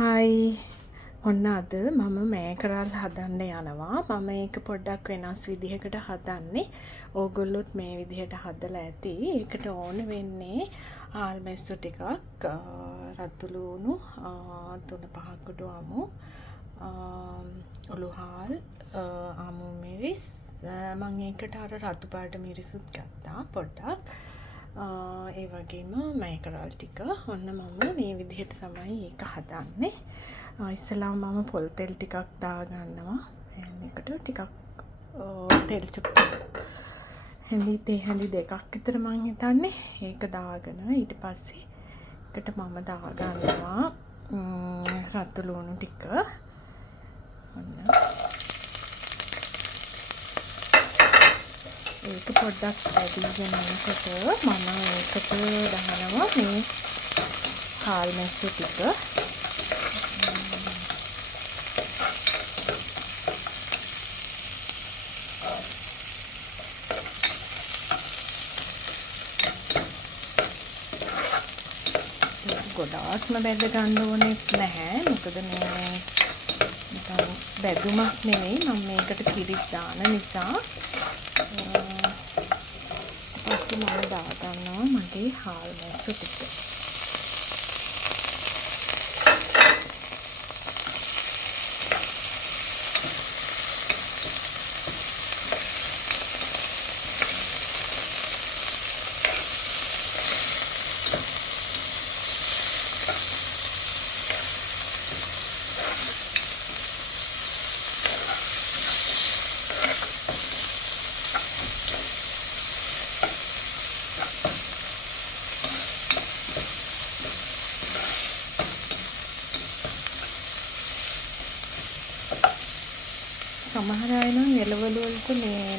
හයි ඔන්න අද මම මේකරල් හදන්න යනවා. මම ඒක පොඩ්ඩක් වෙනස් විදිහකට හදන්නේ. ඕගොල්ලොත් මේ විදිහට හදලා ඇති. ඒකට ඕන වෙන්නේ හාල් මැස්සු ටිකක්, රතු ලූණු 3-5 අමු, ඔලු හාල්, අමු මිරිස්. මම ඒකට අර රතු පාට මිරිසුත් ගත්තා පොඩ්ඩක්. ඒ වගේම මේකරල් ටික. ඔන්න මම මේ විදිහට තමයි ඒක හදන්නේ. ඉස්සෙල්ලාම මම පොල් තෙල් ටිකක් දාගන්නවා. එකට ටිකක් තෙල් චුට්ටක් තේ හැඳි 2ක් විතර මං හිතන්නේ. ඒක දාගෙන ඊට පස්සේ එකට මම දාගන්නවා රතු ලූණු ටික. ඔන්න ඒක පොඩ්ඩක් ඇදිගෙන යනකොට මම ඒකට දානවා මේ හාල් මැස්සු ටික. ගොඩාක්ම බැද ගන්න ඕනේ නැහැ. මොකද මේ නිකන් බැදුමක් නෙවෙයි. මම මේකට කිරිත් දාන නිසා. ඊපස්සේ මම දාගන්නවා මගේ හාල් මැස්සු ටික. සමහර අය නම් එළවලු වලට මේ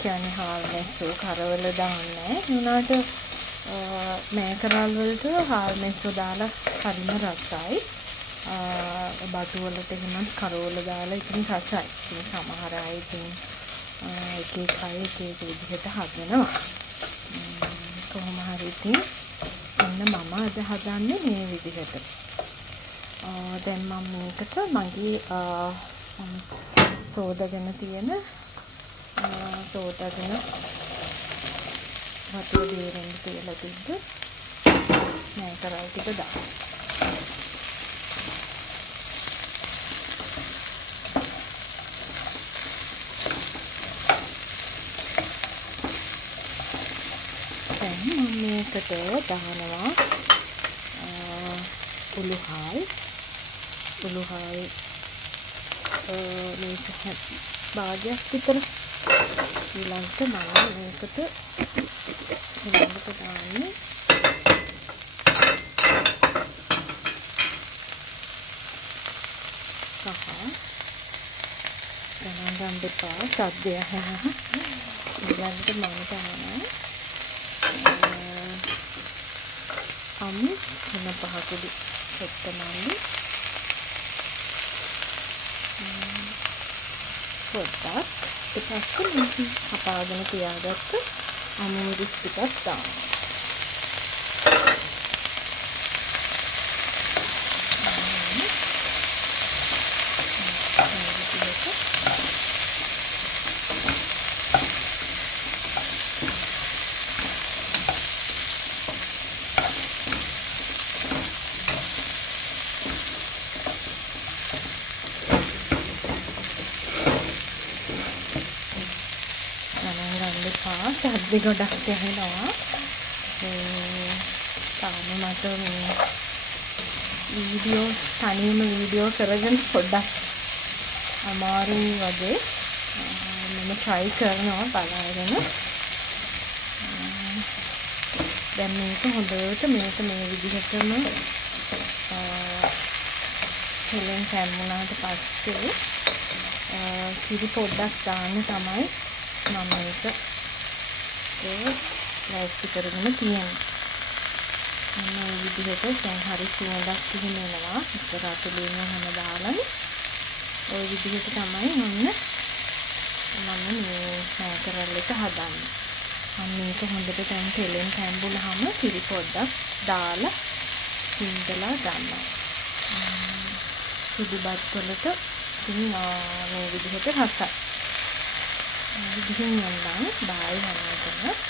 කියන්නේ හාල් මැස්සු කරවල දාන්නේ. උනාට මේකරල් වලට හාල් මැස්සු දාලා හරිම රසයි. බටු වලට එහෙම කරවල දාලා ඉතින් රසයි. ඉතින් සමහර අය ඉතින් එක අය එක විදිහට හදනවා. කොහොම හරි ඉතින් ඔන්න මම අද හදන්නේ මේ විදිහට. දැන් මම මේකට මගේ සෝදාගෙන තියෙන සෝදාගෙන වතුර දෙරෙන් තියලා තිබ්බ මේකරල් ටික දාන්න. දැන් මම මේකට දානවා උළු හාල් මේක භාගයක් විතර. ඊළඟට මම මේකට දාන්නේ ගණන් ගන්න එපා සද්දය ඇහෙනවා. ඊළඟට මම දානවා අමු 3-5 කුඩු එක්කමල්ලි පොඩ්ඩක්. ඊට පස්සේ මම කපාගෙන තියාගත්ත අමු මිරිස් ටිකක් දානවා. සද්ද ගොඩක් ඇහෙනවා. තාම මට මේ තනියම වීඩියෝ කරගෙන පොඩ්ඩක් අමාරුයි වගේ. මම try කරනවා බලාගෙන. දැන් මේක හොඳට මේ විදිහටම හෙලෙන් කැමුණාට පස්සේ කිරි පොඩ්ඩක් දාන්න තමයි මම මේක ලෑස්ති කරගෙන තියෙනවා. මේ විදිහට දැන් හරි සුවඳක් එහෙම එනවා. රතු ලුණු හැම දාලානේ. ওই විදිහට තමයි මම මේ මේකරල් එක හදන්නේ. මම මේක හොඳට දැන් තෙලෙන් තැඹුනහම කිරි පොඩ්ඩක් දාලා හින්දලා ගන්නවා. සුදු බත් වලට ඉතින් මේ විදිහට රසයි. විදිහින් යනවා බායි හැමෝටම.